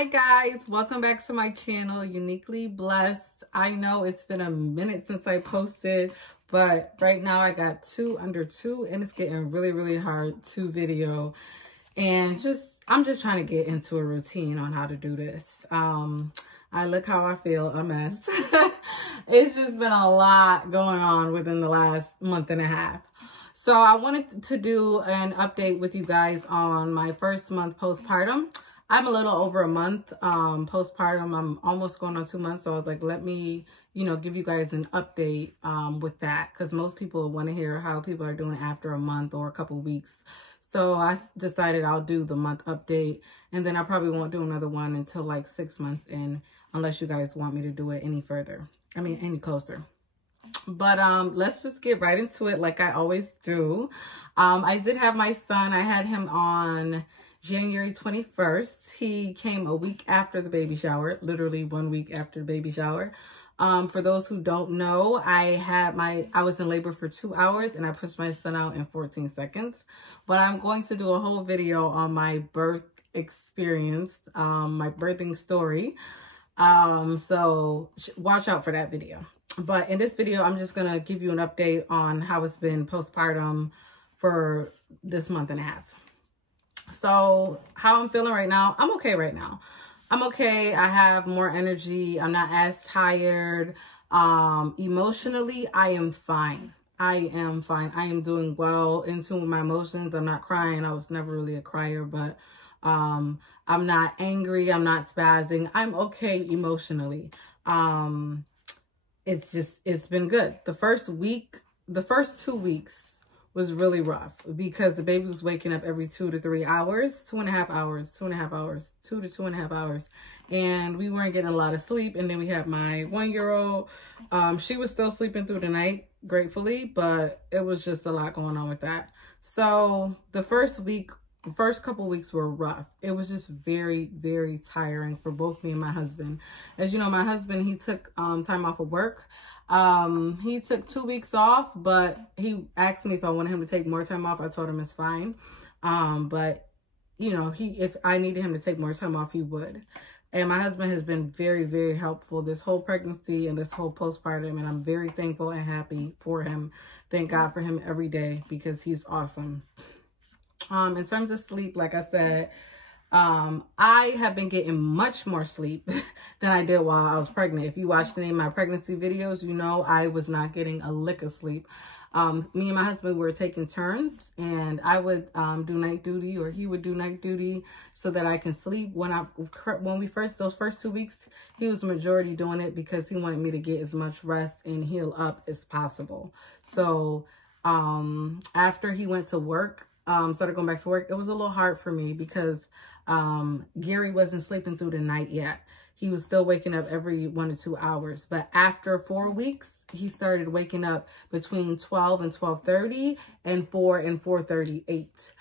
Hi guys, welcome back to my channel, Uniquely Blessed. I know it's been a minute since I posted, but right now I got 2 under 2 and it's getting really hard to video. And I'm just trying to get into a routine on how to do this. I look how I feel, a mess. It's just been a lot going on within the last month and a half. So I wanted to do an update with you guys on my first month postpartum. I'm a little over a month postpartum. I'm almost going on 2 months. So I was like, let me, give you guys an update with that. Because most people want to hear how people are doing after a month or a couple weeks. So I decided I'll do the month update. And then I probably won't do another one until like 6 months in. Unless you guys want me to do it any further. Any closer. But let's just get right into it like I always do. I did have my son. I had him on January 21st. He came a week after the baby shower, literally 1 week after the baby shower. For those who don't know, I was in labor for 2 hours and I pushed my son out in 14 seconds. But I'm going to do a whole video on my birth experience, my birthing story. So watch out for that video. But in this video, I'm just going to give you an update on how it's been postpartum for this month and a half. So how I'm feeling right now, I'm okay right now. I'm okay. I have more energy. I'm not as tired. Emotionally, I am fine. I am fine. I am doing well in tune with my emotions. I'm not crying. I was never really a crier, but I'm not angry. I'm not spazzing. I'm okay emotionally. It's been good. The first 2 weeks was really rough because the baby was waking up every 2 to 3 hours, 2.5 hours, 2.5 hours, 2 to 2.5 hours. And we weren't getting a lot of sleep. And then we had my 1-year-old. She was still sleeping through the night, gratefully, but it was just a lot going on with that. So the first couple weeks were rough. It was just very tiring for both me and my husband. As you know, my husband, he took time off of work. He took 2 weeks off, but he asked me if I wanted him to take more time off. I told him it's fine. But if I needed him to take more time off, he would. And my husband has been very helpful this whole pregnancy and this whole postpartum. And I'm very thankful and happy for him. Thank God for him every day because he's awesome. In terms of sleep, like I said, I have been getting much more sleep than I did while I was pregnant. If you watched any of my pregnancy videos, you know I was not getting a lick of sleep. Me and my husband were taking turns, and I would do night duty, or he would do night duty so that I can sleep. Those first 2 weeks, he was majority doing it because he wanted me to get as much rest and heal up as possible. So after he went to work, started going back to work, it was a little hard for me because Gary wasn't sleeping through the night yet. He was still waking up every 1 to 2 hours. But after 4 weeks, he started waking up between 12 and 12:30 and 4 and 4:38.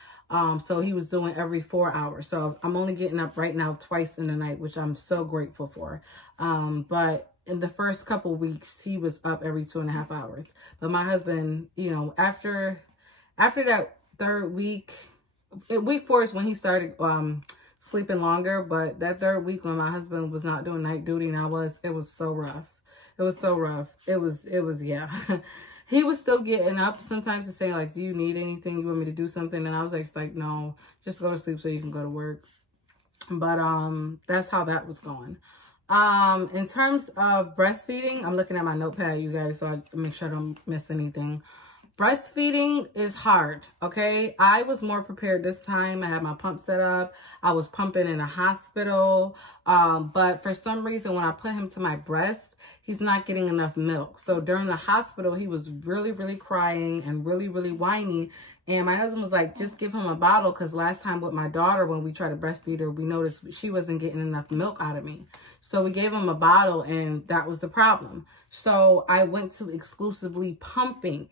So he was doing every 4 hours. So I'm only getting up right now twice in the night, which I'm so grateful for. But in the first couple weeks, he was up every 2.5 hours. But my husband, after that third week, week 4 is when he started sleeping longer. But that third week when my husband was not doing night duty and it was so rough. It was so rough. It was, yeah. He was still getting up sometimes to say, like, do you need anything? You want me to do something? And I was like, no, just go to sleep so you can go to work. But that's how that was going. In terms of breastfeeding, I'm looking at my notepad, you guys, so I make sure I don't miss anything. Breastfeeding is hard, okay? I was more prepared this time. I had my pump set up. I was pumping in a hospital. But for some reason, when I put him to my breast, he's not getting enough milk. So during the hospital, he was really crying and really whiny. And my husband was like, just give him a bottle. Because last time with my daughter, when we tried to breastfeed her, we noticed she wasn't getting enough milk out of me. So we gave him a bottle, and that was the problem. So I went to exclusively pumping.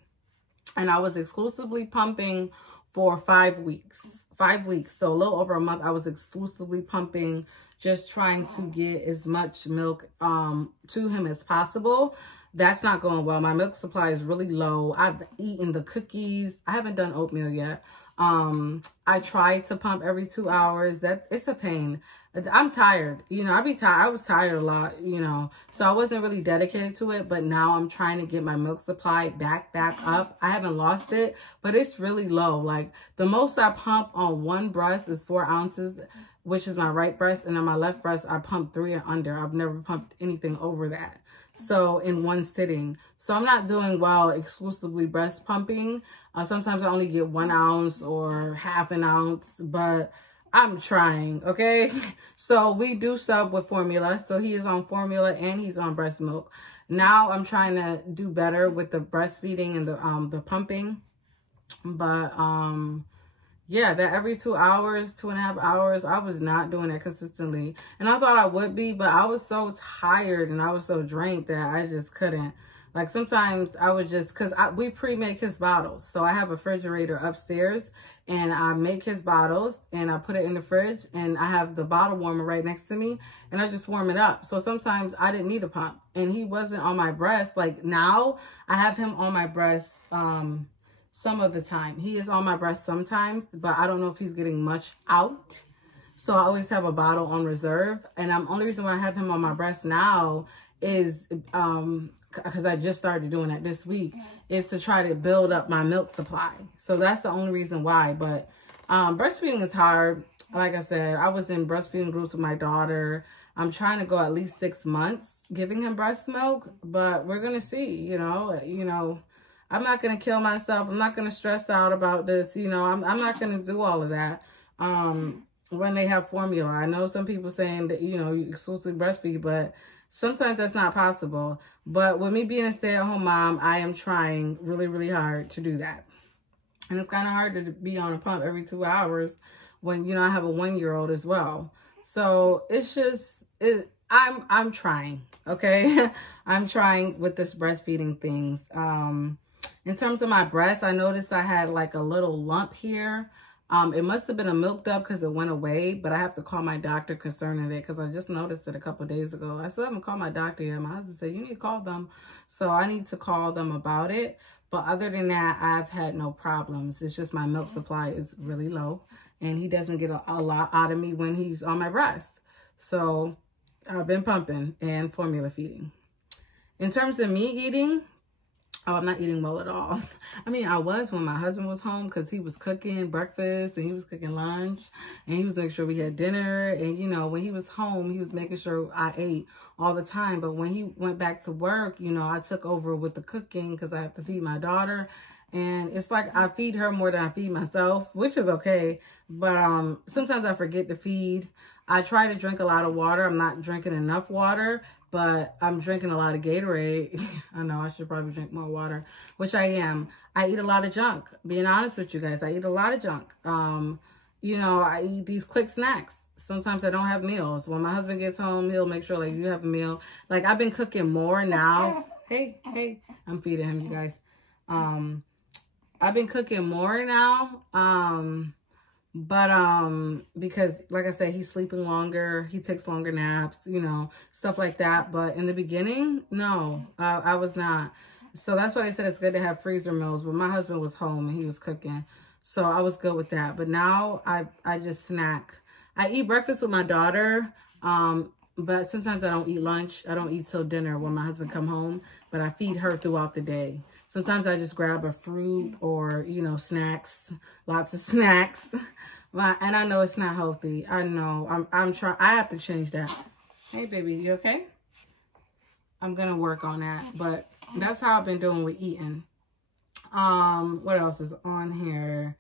And I was exclusively pumping for 5 weeks. 5 weeks. So a little over a month, I was exclusively pumping, just trying to get as much milk to him as possible. That's not going well. My milk supply is really low. I've eaten the cookies. I haven't done oatmeal yet. I tried to pump every 2 hours. It's a pain. I'm tired. You know, I was tired a lot, you know, so I wasn't really dedicated to it. But now I'm trying to get my milk supply back up. I haven't lost it, but it's really low. Like the most I pump on one breast is 4 ounces, which is my right breast. And on my left breast, I pump 3 or under. I've never pumped anything over that. So in one sitting. So I'm not doing well exclusively breast pumping. Sometimes I only get 1 ounce or half an ounce, but I'm trying, okay? So we do sub with formula. So he is on formula and he's on breast milk. Now I'm trying to do better with the breastfeeding and the pumping. But yeah, that every 2 hours, 2.5 hours, I was not doing that consistently. And I thought I would be, but I was so tired and I was so drained that I just couldn't. Like sometimes I would just, because we pre-make his bottles. So I have a refrigerator upstairs and I make his bottles and I put it in the fridge and I have the bottle warmer right next to me and I just warm it up. So sometimes I didn't need a pump and he wasn't on my breast. Like now I have him on my breast some of the time. He is on my breast sometimes, but I don't know if he's getting much out. So I always have a bottle on reserve. And the only reason why I have him on my breast now is because I just started doing that this week, is to try to build up my milk supply. So that's the only reason why. But breastfeeding is hard. Like I said, I was in breastfeeding groups with my daughter. I'm trying to go at least 6 months giving him breast milk, but we're going to see, you know, I'm not going to kill myself. I'm not going to stress out about this. You know, I'm not going to do all of that when they have formula. I know some people saying that, you know, you exclusively breastfeed, but sometimes that's not possible. But with me being a stay-at-home mom, I am trying really, really hard to do that. And it's kind of hard to be on a pump every 2 hours when, you know, I have a 1-year-old as well. So it's just, I'm trying, okay? I'm trying with this breastfeeding things. In terms of my breast, I noticed I had like a little lump here. It must have been a milk dub because it went away, but I have to call my doctor concerning it because I just noticed it a couple of days ago. I still haven't called my doctor yet. My husband said, you need to call them. So I need to call them about it. But other than that, I've had no problems. It's just my milk supply is really low and he doesn't get a lot out of me when he's on my breast. So I've been pumping and formula feeding. In terms of me eating, oh, I'm not eating well at all. I mean, I was when my husband was home because he was cooking breakfast and he was cooking lunch and he was making sure we had dinner. And, you know, when he was home, he was making sure I ate all the time. But when he went back to work, you know, I took over with the cooking because I have to feed my daughter. And it's like I feed her more than I feed myself, which is okay. But sometimes I forget to feed. I try to drink a lot of water. I'm not drinking enough water, but I'm drinking a lot of Gatorade. I know I should probably drink more water, which I am. I eat a lot of junk. Being honest with you guys, I eat a lot of junk. You know, I eat these quick snacks. Sometimes I don't have meals. When my husband gets home, he'll make sure like you have a meal. Like I've been cooking more now. Hey, I'm feeding him, you guys. I've been cooking more now. But because like I said, he's sleeping longer, he takes longer naps, you know, stuff like that. But in the beginning, no, I was not. So that's why I said it's good to have freezer meals. But my husband was home and he was cooking, so I was good with that. But now I just snack. I eat breakfast with my daughter, but sometimes I don't eat lunch. I don't eat till dinner when my husband come home, but I feed her throughout the day. Sometimes I just grab a fruit or, you know, snacks, lots of snacks. And I know it's not healthy. I know. I'm trying. I have to change that. Hey, baby, you okay? I'm going to work on that. But that's how I've been doing with eating. What else is on here?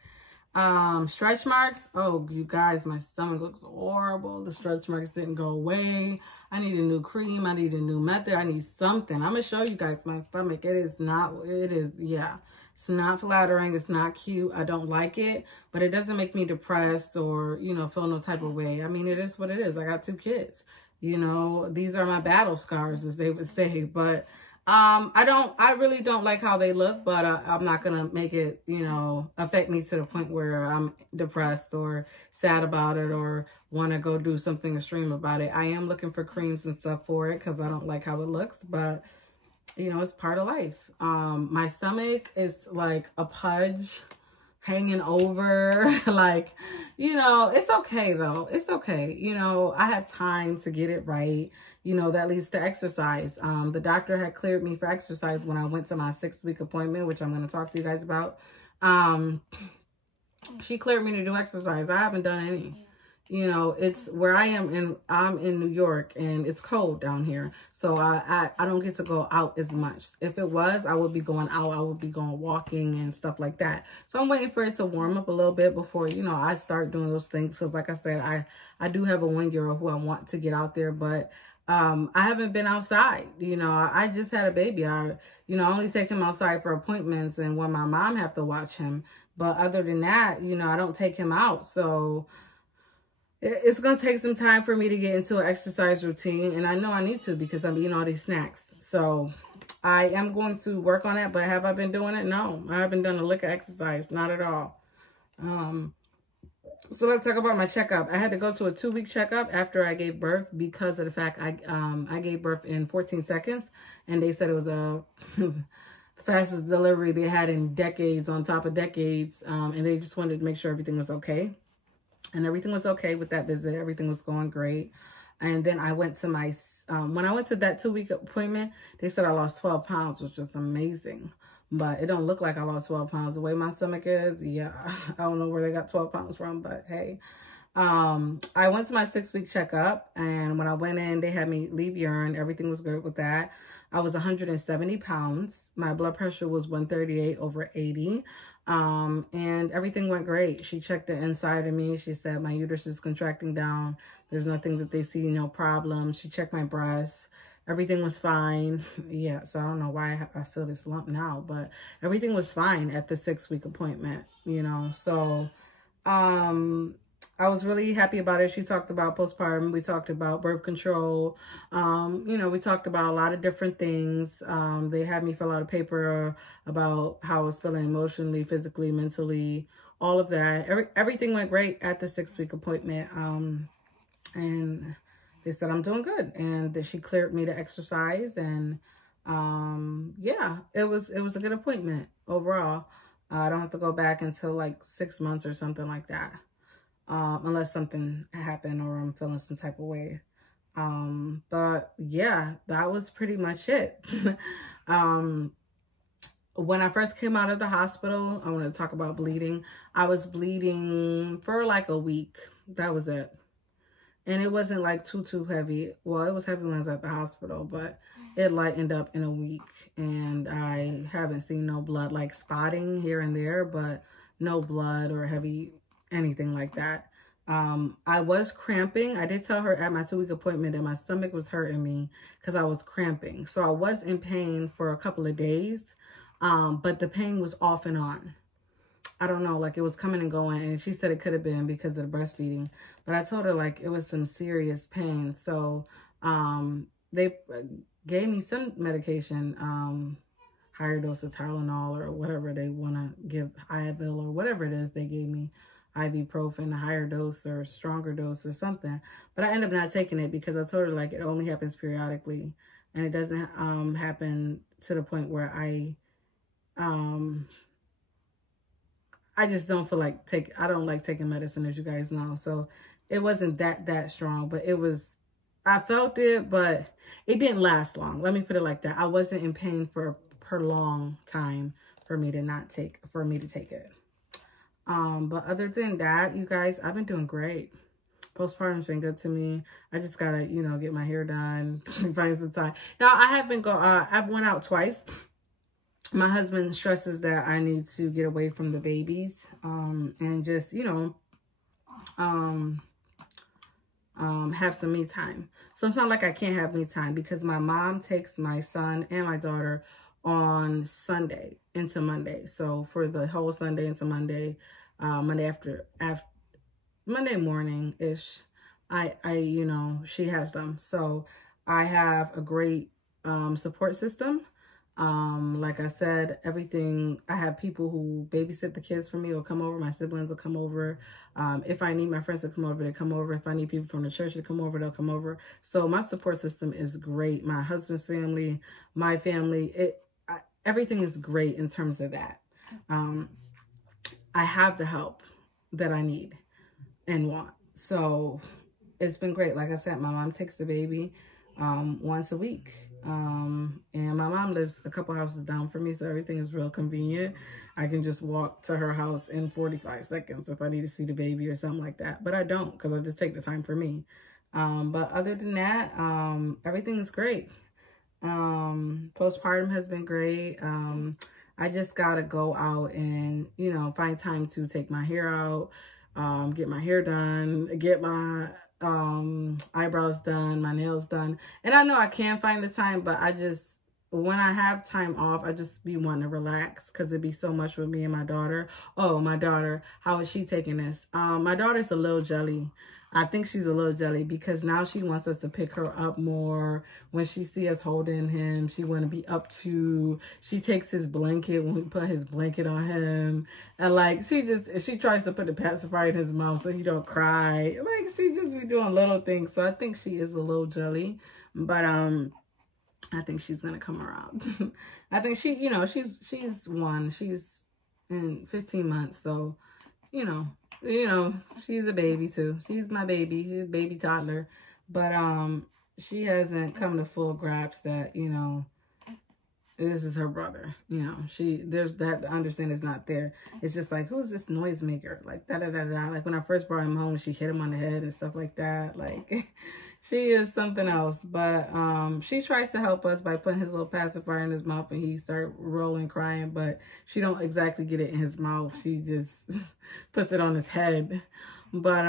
Stretch marks. Oh, you guys, my stomach looks horrible. The stretch marks didn't go away. I need a new cream. I need a new method. I need something. I'm going to show you guys my stomach. It's not flattering. It's not cute. I don't like it, but it doesn't make me depressed or, you know, feel no type of way. I mean, it is what it is. I got 2 kids, you know, these are my battle scars, as they would say, but I really don't like how they look, but I'm not going to make it, you know, affect me to the point where I'm depressed or sad about it or want to go do something extreme about it. I am looking for creams and stuff for it because I don't like how it looks, but, you know, it's part of life. My stomach is like a pudge. hanging over. Like, you know, it's okay though. It's okay. You know, I have time to get it right. You know, that leads to exercise. The doctor had cleared me for exercise when I went to my 6-week appointment, which I'm going to talk to you guys about. She cleared me to do exercise. I haven't done any. You know, it's where I'm in New York, and it's cold down here. So I don't get to go out as much. If it was, I would be going out. I would be going walking and stuff like that. So I'm waiting for it to warm up a little bit before, you know, I start doing those things. Because like I said, I do have a 1-year-old who I want to get out there, but I haven't been outside. You know, I just had a baby. I only take him outside for appointments and when my mom have to watch him. But other than that, you know, I don't take him out. So it's going to take some time for me to get into an exercise routine. And I know I need to because I'm eating all these snacks. So I am going to work on that. But have I been doing it? No, I haven't done a lick of exercise. Not at all. So let's talk about my checkup. I had to go to a 2-week checkup after I gave birth because of the fact I gave birth in 14 seconds. And they said it was a fastest delivery they had in decades on top of decades. And they just wanted to make sure everything was okay. And everything was okay with that visit. Everything was going great. And then I went to my, when I went to that 2-week appointment, they said I lost 12 pounds, which was amazing. But it don't look like I lost 12 pounds. The way my stomach is, yeah, I don't know where they got 12 pounds from, but hey. I went to my 6-week checkup, and when I went in, they had me leave urine. Everything was good with that. I was 170 pounds. My blood pressure was 138/80. And everything went great. She checked the inside of me. She said my uterus is contracting down. There's nothing that they see, no problem. She checked my breasts. Everything was fine. Yeah, so I don't know why I feel this lump now, but everything was fine at the 6-week appointment, you know. So I was really happy about it. She talked about postpartum. We talked about birth control. You know, we talked about a lot of different things. They had me fill out a paper about how I was feeling emotionally, physically, mentally, all of that. Everything went great at the 6-week appointment. And they said I'm doing good, and that she cleared me to exercise. And yeah, it was a good appointment overall. I don't have to go back until like 6 months or something like that. Unless something happened or I'm feeling some type of way. But yeah, that was pretty much it. When I first came out of the hospital, I want to talk about bleeding. I was bleeding for like a week. That was it. And it wasn't like too heavy. Well, it was heavy when I was at the hospital, but it lightened up in a week. And I haven't seen no blood, like spotting here and there, but no blood or heavy anything like that. I was cramping. I did tell her at my 2-week appointment that my stomach was hurting me because I was cramping. So I was in pain for a couple of days, but the pain was off and on. I don't know, like it was coming and going, and she said it could have been because of the breastfeeding, but I told her like it was some serious pain. So they gave me some medication, higher dose of Tylenol or whatever they want to give, Advil or whatever it is they gave me, ibuprofen, a higher dose or stronger dose or something. But I ended up not taking it because I told her like it only happens periodically, and it doesn't happen to the point where I just don't feel like I don't like taking medicine, as you guys know. So it wasn't that strong, but it was, I felt it, but it didn't last long. Let me put it like that. I wasn't in pain for a prolonged time for me to take it. But other than that, you guys, I've been doing great. Postpartum's been good to me. I just gotta, you know, get my hair done, find some time. Now I have been I've went out twice. My husband stresses that I need to get away from the babies, and just, you know, have some me time. So it's not like I can't have me time because my mom takes my son and my daughter on Sunday into Monday. So for the whole Sunday into Monday, Monday morning-ish, you know, she has them. So I have a great support system. Like I said, everything, I have people who babysit the kids for me or come over. My siblings will come over. If I need my friends to come over, they come over. If I need people from the church to come over, they'll come over. So my support system is great. My husband's family, my family, everything is great in terms of that. I have the help that I need and want. So it's been great. Like I said, my mom takes the baby once a week. And my mom lives a couple houses down from me, so everything is real convenient. I can just walk to her house in 45 seconds if I need to see the baby or something like that. But I don't, because I just take the time for me. But other than that, everything is great. Postpartum has been great. I just gotta go out and, you know, find time to take my hair out, get my hair done, get my eyebrows done, my nails done. And I know I can find the time, but I just, when I have time off, I just be wanting to relax because it'd be so much with me and my daughter. Oh, my daughter, how is she taking this? My daughter's a little jelly. I think she's a little jelly because now she wants us to pick her up more. When she sees us holding him, she want to be up to, she takes his blanket when we put his blanket on him. And like, she tries to put the pacifier in his mouth so he don't cry. Like, she just be doing little things. So I think she is a little jelly. But, I think she's going to come around. I think she, you know, she's one. She's in 15 months. So, you know, she's a baby too. She's my baby. She's a baby toddler. But she hasn't come to full grasp that, you know, this is her brother. You know, there's that, the understanding is not there. It's just like, who's this noisemaker? Like, da-da-da-da. Like, when I first brought him home, she hit him on the head and stuff like that. Like, she is something else. But she tries to help us by putting his little pacifier in his mouth and he start rolling, crying. But she don't exactly get it in his mouth. She just puts it on his head. But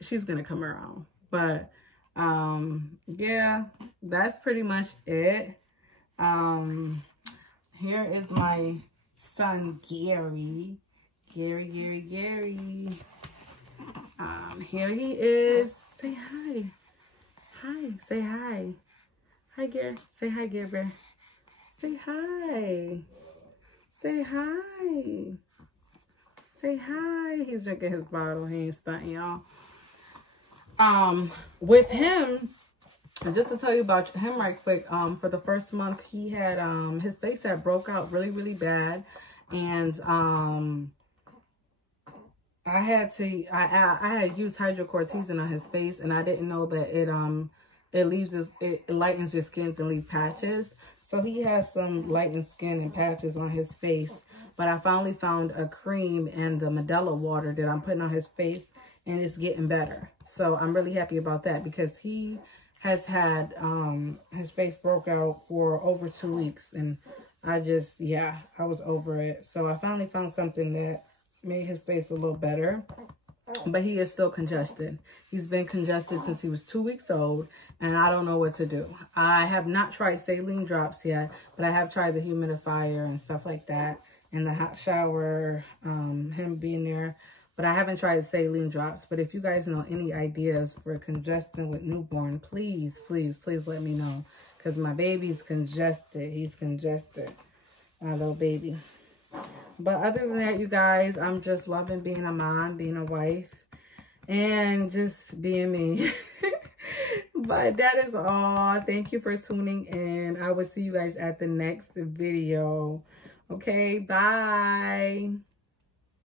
she's going to come around. But yeah, that's pretty much it. Here is my son, Gary. Gary. Here he is. Say hi. Hi. Say hi. Hi, Gary. Say hi, Gary. Say hi. Say hi. Say hi. He's drinking his bottle. He ain't stunting, y'all. With him, and just to tell you about him right quick, for the first month, he had, his face had broke out really, really bad. And, I had used hydrocortisone on his face, and I didn't know that it lightens your skin and leave patches. So he has some lightened skin and patches on his face. But I finally found a cream and the Medela water that I'm putting on his face, and it's getting better. So I'm really happy about that because he has had his face broke out for over 2 weeks, and I was over it. So I finally found something that made his face a little better, but he is still congested. He's been congested since he was 2 weeks old, and I don't know what to do. I have not tried saline drops yet, but I have tried the humidifier and stuff like that, and the hot shower, him being there. But I haven't tried saline drops. But if you guys know any ideas for congesting with newborn, please, please, please let me know. Because my baby's congested. He's congested. My little baby. But other than that, you guys, I'm just loving being a mom, being a wife, and just being me. But that is all. Thank you for tuning in. I will see you guys at the next video. Okay, bye.